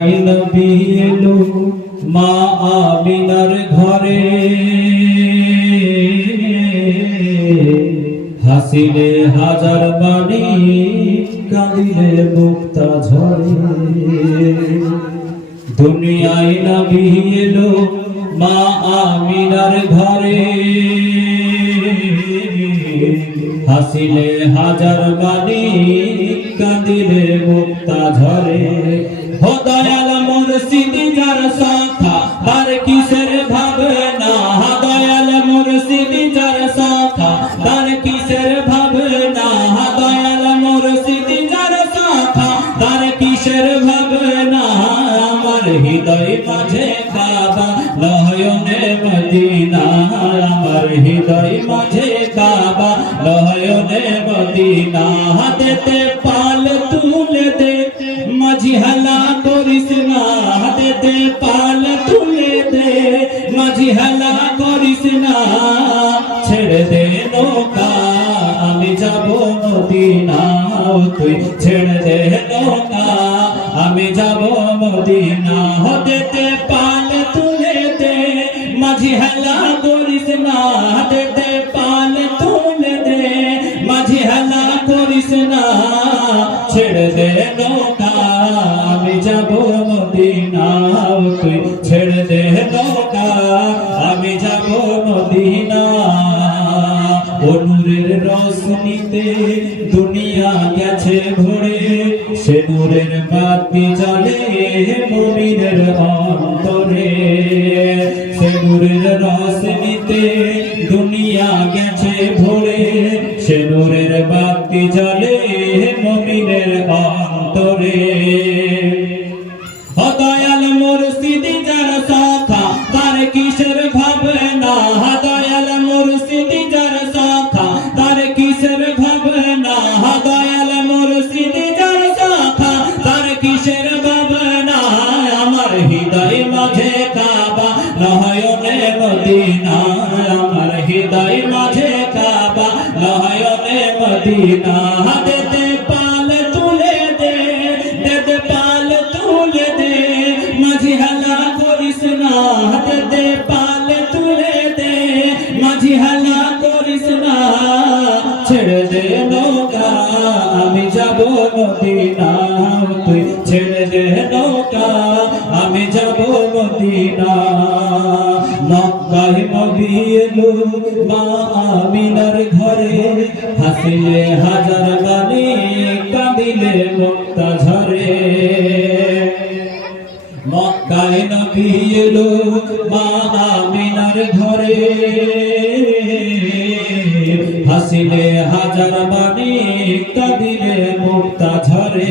নবী এলো মা আমিনার ঘরে হাসিলে হাজার বাণী কাঁদিলে মুক্তা ঝরে দুনিয়ায় নবী এলো মা আমিনার ঘরে হাসিলে হাজার বাণী, কাঁদিলে মুক্তা ঝরে। হো দয়াল মুর্শিদি যার শাখা তার কিসের ভাবনা? দয়াল মুর্শিদি যার শাখা তার কিসের ভাবনা? দয়াল মুর্শিদি যার আমার হৃদয় মাঝে কাবা লয়নে মদিনা। আমার পাল মদিনা তুই ছেড়ে দে না আমি যাব মদিনা হতেতে পাল তুলে দে। মাঝি হেলা করিস না, হতেতে পাল তুলে দে। মাঝি হেলা করিস না, ছেড়ে দে রশ্মিতে দুনিয়া গেছে ভরে, সে নূরের বাতি জ্বলে মমিনের অন্তরে। সে নূরের রশ্মিতে দুনিয়া গেছে ভরে, সে নূরের বাতি জ্বলে মমিনের অন্তরে। নয়নে মদিনা মাঝে কাবা নয়নে মদিনা হাতেতে পাল দে দেদে পাল তুলে দে মাঝি হালা করিস না হাতেতে পাল তুলে দে মাঝি হালা করিস না ছেড়ে দে নৌকা আমি যাব মদিনা তুই ছেড়ে দে আমি যাব মদিনা। আমিনার ঘরে হাসিলে হাজার গানে কাঁদিলে মুক্তা ঝরে। মক্কায় নবী এলো মা আমিনার ঘরে হাসিলে হাজার বাণী কাঁদিলে মুক্তা ঝরে।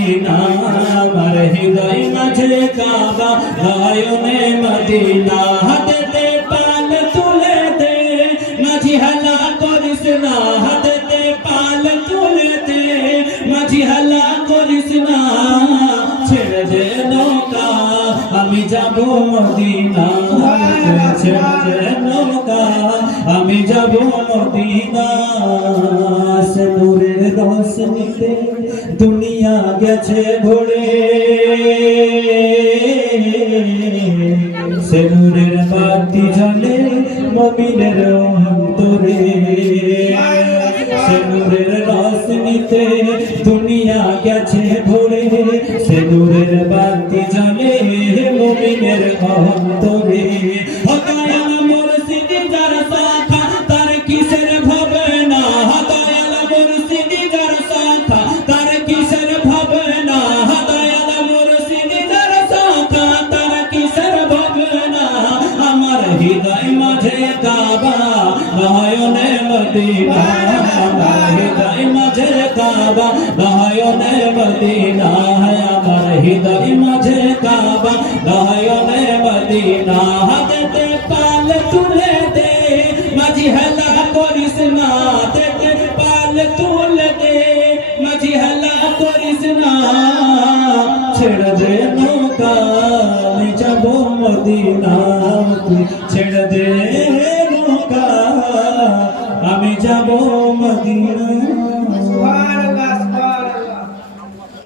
মদিনা আমার হৃদয় মাঝে কাবা নয়নে মদিনা, হাতেতে পাল তুলে দে। মাঝি হালা করিস না, হাতেতে পাল তুলে দে। মাঝি হালা করিস না, ছেড়ে দে নৌকা, আমি যাব মদিনা। ছেড়ে দে মদিনা। রোশনীতে দুনিয়া গেছে ভরে। সে বাতি জ্বলে মমিনের অন্তরে। সে নূরের রোশনীতে দুনিয়া গেছে ভরে। সে বাতি জ্বলে মমিনের অন্তরে। হৃদয় মাঝে কাবা, নয়নে মদিনা। হৃদয় মাঝে কাবা, নয়নে মদিনা। আমার হৃদয় মাঝে কাবা, নয়নে মদিনা। হাতে পাল তুলে দে, মাঝি হেলা ছেড়ে